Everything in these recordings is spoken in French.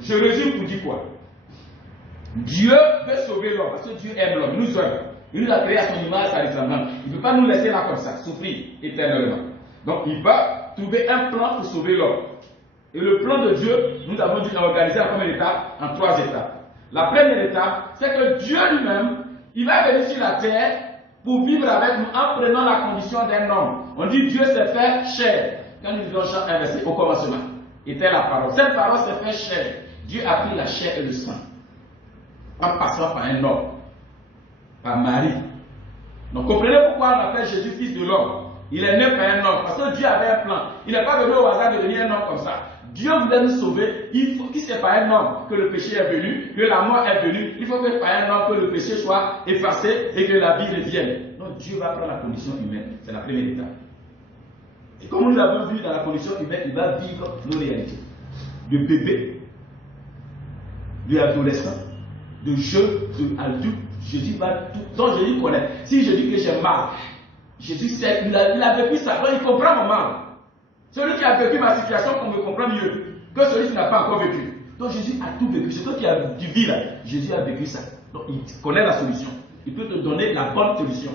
je résume pour dire quoi? Dieu veut sauver l'homme, parce que Dieu aime l'homme, il nous aime. Il nous a créé à son image, à sa ressemblance. Il ne peut pas nous laisser là comme ça, souffrir éternellement. Donc il va trouver un plan pour sauver l'homme. Et le plan de Dieu, nous avons dû l'organiser en combien d'étapes? En 3 étapes. La première étape, c'est que Dieu lui-même, il va venir sur la terre pour vivre avec nous en prenant la condition d'un homme. On dit Dieu s'est fait chair. Quand nous lisons Jean 1 verset au commencement, était la parole. Cette parole s'est fait chair. Dieu a pris la chair et le sang en passant par un homme, par Marie. Donc comprenez pourquoi on appelle Jésus fils de l'homme. Il est né par un homme, parce que Dieu avait un plan. Il n'est pas venu au hasard de devenir un homme comme ça. Dieu voulait nous sauver. Il faut qu'il c'est par un homme que le péché est venu, que la mort est venue. Il faut que par un homme que le péché soit effacé et que la vie revienne. Donc Dieu va prendre la condition humaine. C'est la première étape. Et comme nous l'avons vu dans la condition humaine, il va vivre nos réalités. De bébé, d'adolescent, de jeune, d'adulte. Jésus va tout. Donc Jésus connaît. Si je dis que j'ai mal, Jésus sait, il a vécu ça. Donc il comprend mon mal. Celui qui a vécu ma situation, on me comprend mieux que celui qui n'a pas encore vécu. Donc Jésus a tout vécu. C'est toi qui as du vie là. Jésus a vécu ça. Donc il connaît la solution. Il peut te donner la bonne solution.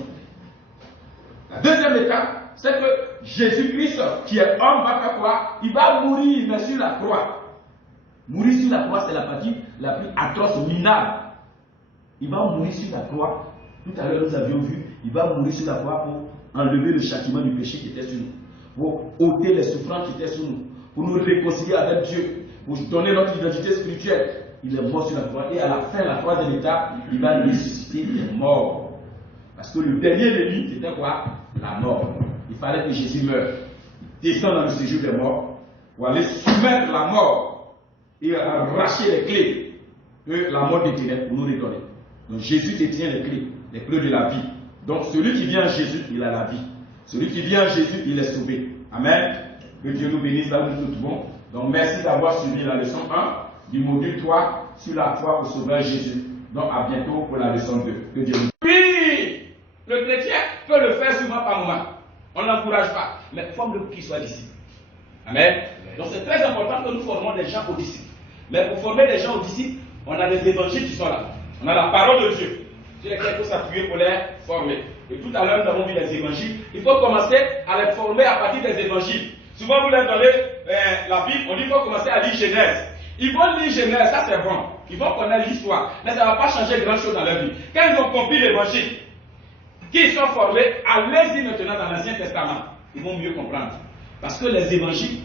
La deuxième étape, c'est que Jésus-Christ, qui est homme, va faire quoi? Il va mourir, mais sur la croix. Mourir sur la croix, c'est la partie la plus atroce, minable. Il va mourir sur la croix. Tout à l'heure, nous avions vu, il va mourir sur la croix pour enlever le châtiment du péché qui était sur nous, pour ôter les souffrances qui étaient sur nous, pour nous réconcilier avec Dieu, pour donner notre identité spirituelle. Il est mort sur la croix. Et à la fin, la troisième étape, il va ressusciter les morts. Parce que le dernier ennemi, c'était quoi? La mort. Il fallait que Jésus meure. Il descend dans le séjour des morts pour aller soumettre la mort et arracher les clés que la mort détenait pour nous redonner. Donc Jésus détient les clés de la vie. Donc celui qui vient à Jésus, il a la vie. Celui qui vient à Jésus, il est sauvé. Amen. Que Dieu nous bénisse là où nous nous trouvons. Donc merci d'avoir suivi la leçon 1 du module 3 sur la foi au Sauveur Jésus. Donc à bientôt pour la leçon 2. Que Dieu nous bénisse. Oui, le chrétien peut le faire souvent par moment. On ne l'encourage pas. Mais il faut qu'il soit disciple. Amen. Donc c'est très important que nous formons des gens aux disciples. Mais pour former des gens aux disciples, on a des évangiles qui sont là. On a la parole de Dieu sur lesquels il faut s'appuyer pour les former. Et tout à l'heure, nous avons vu les évangiles. Il faut commencer à les former à partir des évangiles. Souvent, vous leur donnez la Bible, on dit qu'il faut commencer à lire Genèse. Ils vont lire Genèse, ça c'est bon. Ils vont connaître l'histoire. Mais ça ne va pas changer grand chose dans leur vie. Quand ils ont compris l'évangile, qu'ils sont formés, allez-y maintenant dans l'Ancien Testament. Ils vont mieux comprendre. Parce que les évangiles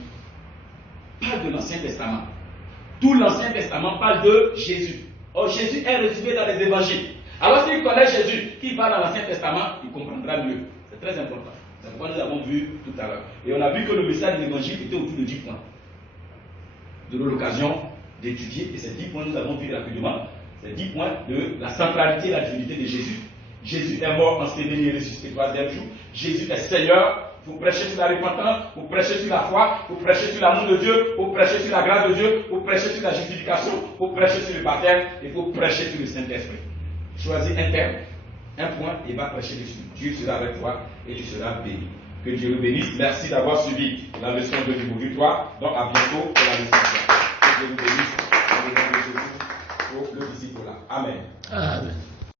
parlent de l'Ancien Testament. Tout l'Ancien Testament parle de Jésus. Or, Jésus est résumé dans les évangiles. Alors, s'il connaît Jésus, qui va dans l'Ancien Testament, il comprendra mieux. C'est très important. C'est pourquoi nous avons vu tout à l'heure. Et on a vu que le message de l'évangile était autour de 10 points. Nous avons l'occasion d'étudier. Et ces 10 points, nous avons vu rapidement. Ces 10 points de la centralité et la divinité de Jésus. Jésus est mort, enseveli et ressuscité le 3e jour. Jésus est Seigneur. Vous prêchez sur la repentance, vous prêchez sur la foi, vous prêchez sur l'amour de Dieu, vous prêchez sur la grâce de Dieu, vous prêchez sur la justification, vous prêchez sur le baptême et vous prêchez sur le Saint-Esprit. Choisis un thème, un point et va prêcher dessus. Dieu sera avec toi et tu seras béni. Que Dieu nous bénisse. Merci d'avoir suivi la leçon 2 du module 3. Donc à bientôt pour la leçon 3. Que Dieu nous bénisse. Pour le disciple là. Amen. Amen.